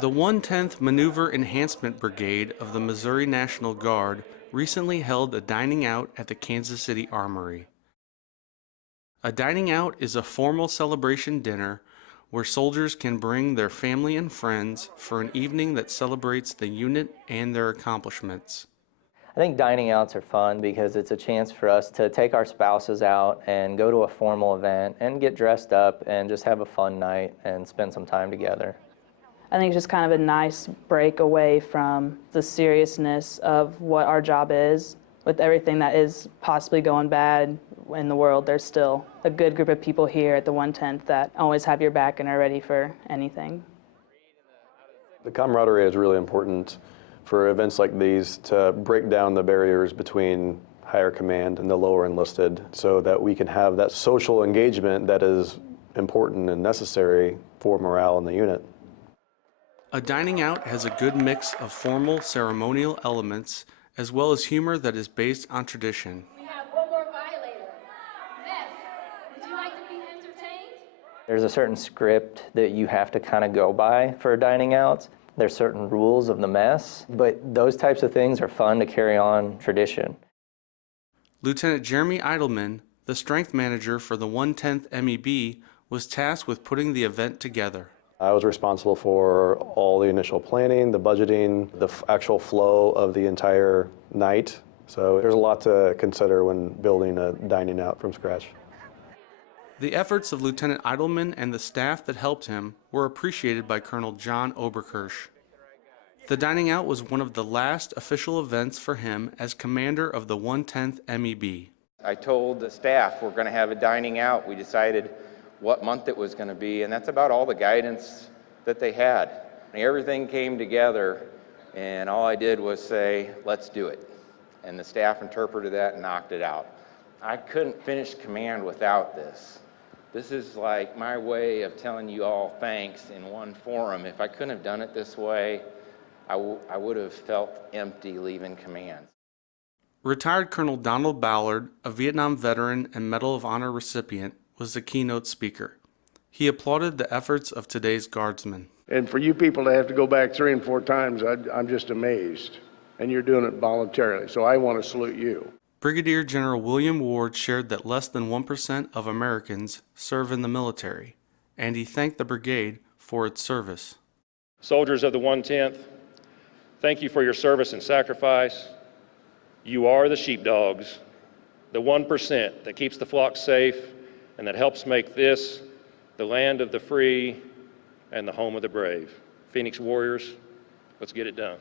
The 110th Maneuver Enhancement Brigade of the Missouri National Guard recently held a dining out at the Kansas City Armory. A dining out is a formal celebration dinner where soldiers can bring their family and friends for an evening that celebrates the unit and their accomplishments. I think dining outs are fun because it's a chance for us to take our spouses out and go to a formal event and get dressed up and just have a fun night and spend some time together. I think it's just kind of a nice break away from the seriousness of what our job is. With everything that is possibly going bad in the world, there's still a good group of people here at the 110th that always have your back and are ready for anything. The camaraderie is really important for events like these to break down the barriers between higher command and the lower enlisted so that we can have that social engagement that is important and necessary for morale in the unit. A dining out has a good mix of formal ceremonial elements as well as humor that is based on tradition. We have one more violator. Miss, would you like to be entertained? There's a certain script that you have to kind of go by for dining outs. There's certain rules of the mess, but those types of things are fun to carry on tradition. Lieutenant Jeremy Eidelman, the strength manager for the 110th MEB, was tasked with putting the event together. I was responsible for all the initial planning, the budgeting, the actual flow of the entire night. So there's a lot to consider when building a dining out from scratch. The efforts of Lieutenant Eidelman and the staff that helped him were appreciated by Colonel John Oberkirsch. The dining out was one of the last official events for him as commander of the 110th MEB. I told the staff we're going to have a dining out. We decided what month it was going to be, and that's about all the guidance that they had. Everything came together, and all I did was say, let's do it. And the staff interpreted that and knocked it out. I couldn't finish command without this. This is like my way of telling you all thanks in one forum. If I couldn't have done it this way, I would have felt empty leaving command. Retired Colonel Donald Ballard, a Vietnam veteran and Medal of Honor recipient, was the keynote speaker. He applauded the efforts of today's guardsmen. And for you people to have to go back 3 and 4 times, I'm just amazed. And you're doing it voluntarily, so I want to salute you. Brigadier General William Ward shared that less than 1% of Americans serve in the military, and he thanked the brigade for its service. Soldiers of the 110th, thank you for your service and sacrifice. You are the sheepdogs, the 1% that keeps the flock safe and that helps make this the land of the free and the home of the brave. Phoenix Warriors, let's get it done.